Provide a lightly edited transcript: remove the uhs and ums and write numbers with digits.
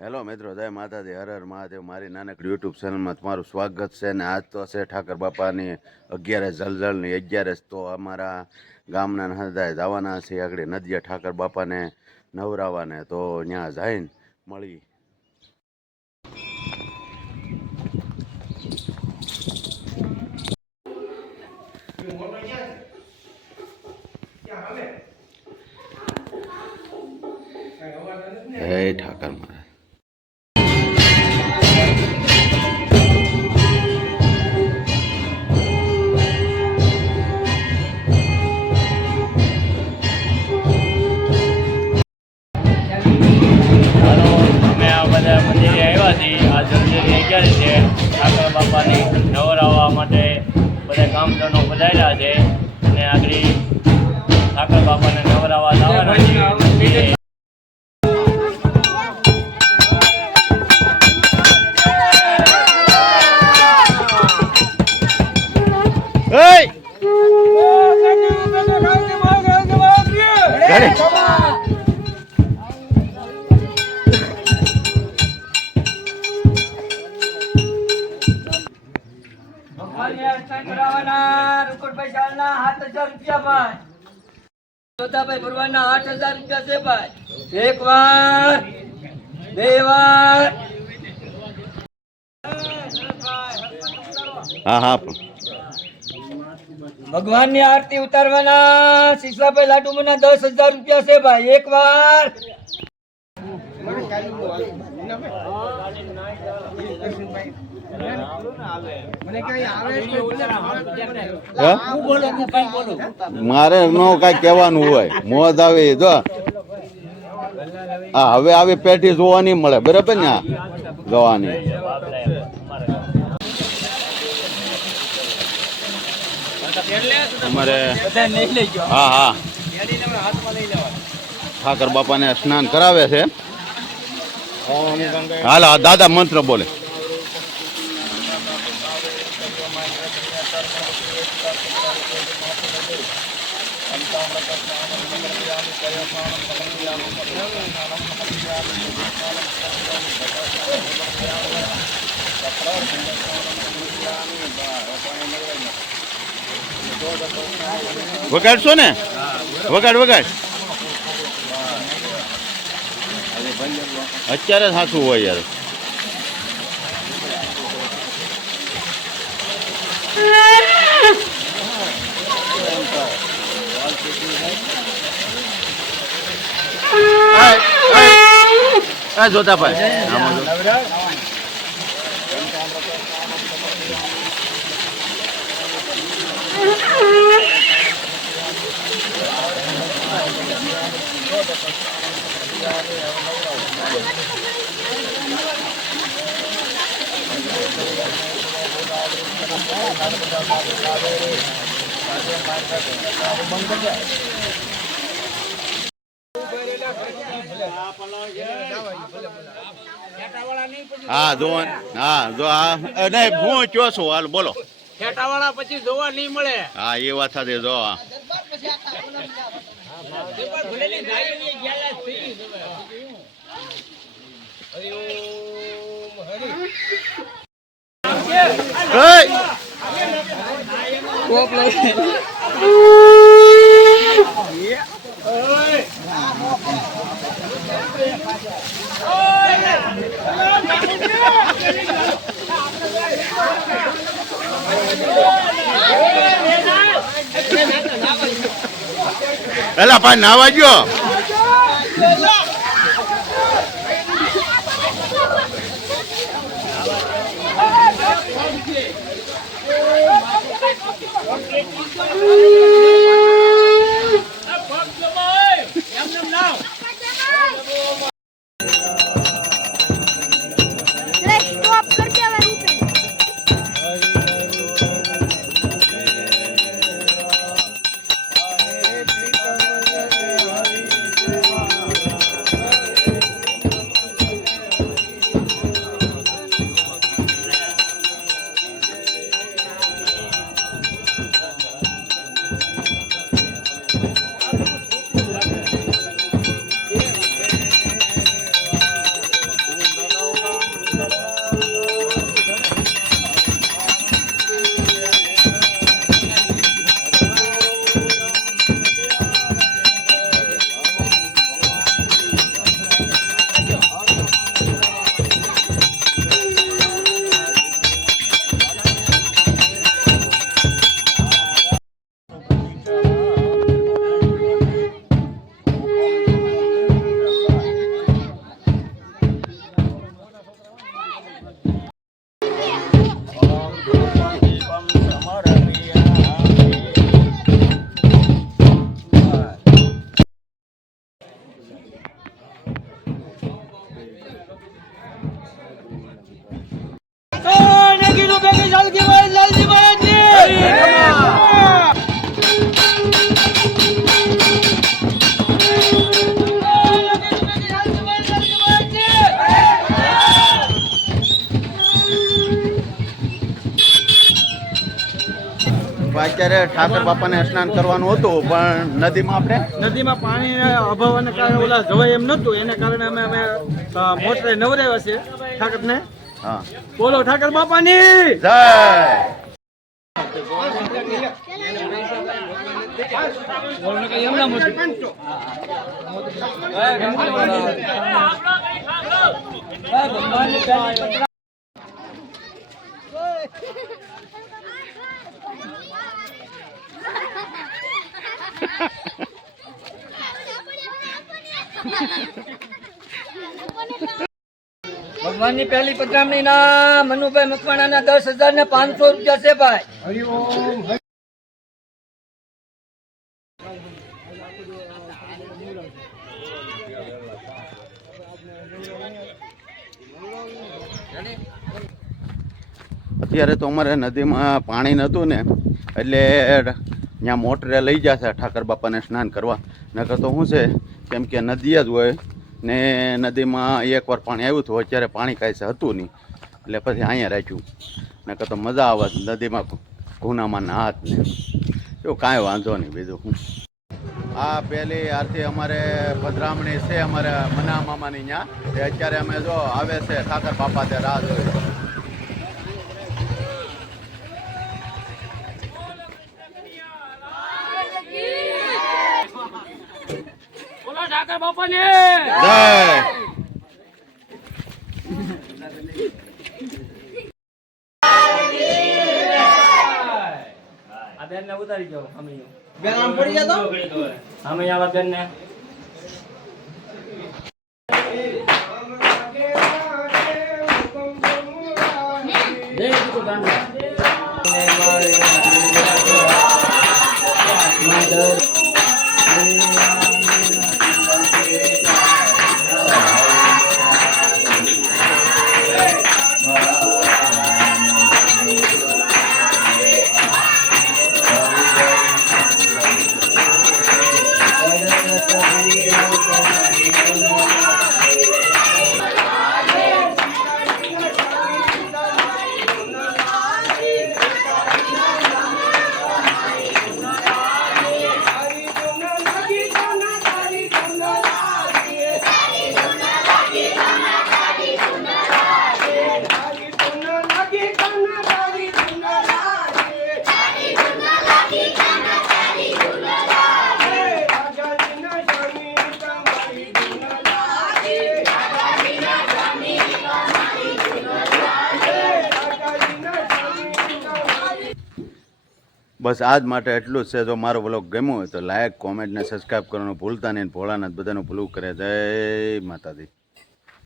Hello મિત્રો, જય માતાજી, હર હર મહાદેવ. મારી નાનકડી યુટ્યુબ ચેનલમાં તમારું સ્વાગત છે. ને આજ તો છે ઠાકર બાપાની 11 જલજલની 11. તો અમારા ગામના હદાય જવાના છે આગળ નદીએ ઠાકર બાપાને નવરાવાને. તો ત્યાં જઈને મળી. હે ઠાકર મહારાજ. મંદિરે આવ્યા છીએ. આ જલ્દી ક્યારે છે ઠાકર બાપાની નવરાવવા માટે બધા ગામજનો પધાર્યા છે અને આગળ ઠાકર બાપાને નવરાવવા લાવવાના છે. ભાઈ ભરવાના 8,000 રૂપિયા છે ભાઈ. એક વાર, બે વાર. હા હા. ભગવાન ની આરતી ઉતારવાના શીશાભાઈ લાડુમના 10,000 રૂપિયા છે ભાઈ. એક વાર. મારે નો કઈ કહેવાનું હોય, મોજ આવે જો. હા, હવે આવી પેટી જોવા નહીં મળે, બરાબર ને? જોવાની અમારે. હા હા, ઠાકર બાપાને સ્નાન કરાવે છે. હાલ દાદા મંત્ર બોલે. વગાડશો ને? વગાડ વગાડ. અત્યારે સાચું હોય યાર. જોતા ભાઈ હા જો. હા જો. નહીં, હું કયો છું. હાલ બોલો. ખેટાવાળા પછી જોવા નહીં મળે. હા, એ વાત સાથે જો. એલા ભાઈ નાવા ગયો. અત્યારે ઠાકર બાપાને સ્નાન કરવાનું હતું પણ નદીમાં આપણે નદીમાં પાણીના અભાવને કારણે ઓલા જવાય એમ નહોતું, એને કારણે અમે મોટરે નવરાવ્યા છે ઠાકરને. હા બોલો ઠાકર બાપાની જય. ભગવાનની પહેલી પધરામણી ના મનુભાઈ મકવાણા ના 10,500 રૂપિયા છે ભાઈ. અત્યારે તો અમારે નદીમાં પાણી નહોતું ને એટલે ત્યાં મોટરે લઈ જશે ઠાકર બાપાને સ્નાન કરવા. નકર તો શું છે કેમ કે નદી જ હોય ને નદીમાં એકવાર પાણી આવ્યું હતું, અત્યારે પાણી કાંઈ છે હતું નહીં એટલે પછી અહીંયા રાખ્યું. નકર તો મજા આવે નદીમાં ગુનામાં હાથ ને એવું કાંઈ વાંધો નહીં બીજું શું. આ પહેલી આરતી અમારે પધરામણી છે અમારે મના મામાની ત્યાં, તે અત્યારે અમે જો આવે છે ઠાકર બાપા તે રાહ જોઈએ. ઠાકર બાપાને જય. આ બેન ને ઉતારી જાઓ. બેન આમ પડી ગયા તો અમે આવા બેન ને બસ આજ માટે એટલું જ છે. જો મારો બ્લોગ ગમ્યો હોય તો લાઈક કોમેન્ટ ને સબસ્ક્રાઈબ કરવાનું ભૂલતા નહીં. ભોળાનાથ બધાનું ભલું કરે. જય માતાજી.